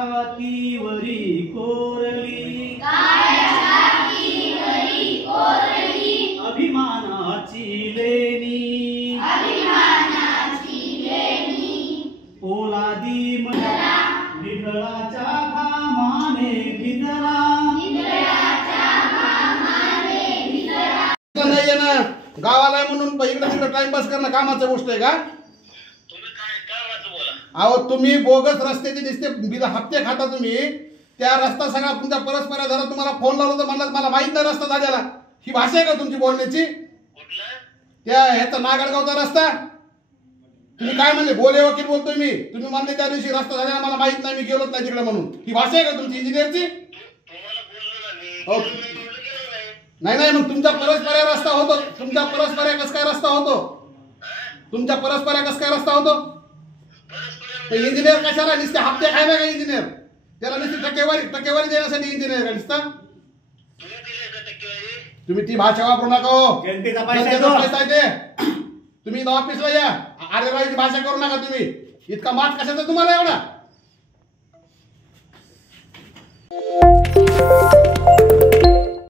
छातीवरी कोरली अभिमानाची लेणी पोलादी विठळाच्या घामाने भिजला नाही ना गावाला म्हणून इकडे तिकडे टाइमपास करणं कामाचं गोष्ट आहे का? अहो तुम्ही बोगस रस्त्याचे दिसते हप्ते खाता तुम्ही. त्या रस्ता सगळा तुमच्या परस्पर जरा तुम्हाला फोन लावला तर म्हणलं मला माहित नाही रस्ता झालेला. ही भाषा आहे का तुमची बोलण्याची? त्या ह्याचा नागडगावचा रस्ता तुम्ही काय म्हणले? बोले वकील बोलतोय मी. तुम्ही म्हणले त्या दिवशी रस्ता झालेला मला माहित नाही, मी गेलोच नाही तिकडे म्हणून. ही भाषा आहे का तुमची इंजिनियरची? नाही नाही मग तुमचा परस्पर रस्ता होतो. तुमचा परस्पर कसं काय रस्ता होतो? तुमच्या परस्पर कसं काय रस्ता होतो? इंजिनियर कशाला नुसते हप्ते खायला का इंजिनियर? त्याला नुसती टक्केवारी देण्यासाठी इंजिनियर का नुसता? तुम्ही ती भाषा वापरू नका हो. जनतेचा पैसा आहे ते. तुम्ही ऑफिसला या. अरे भाषा करू नका तुम्ही. इतका मात कशाचा तुम्हाला एवढा?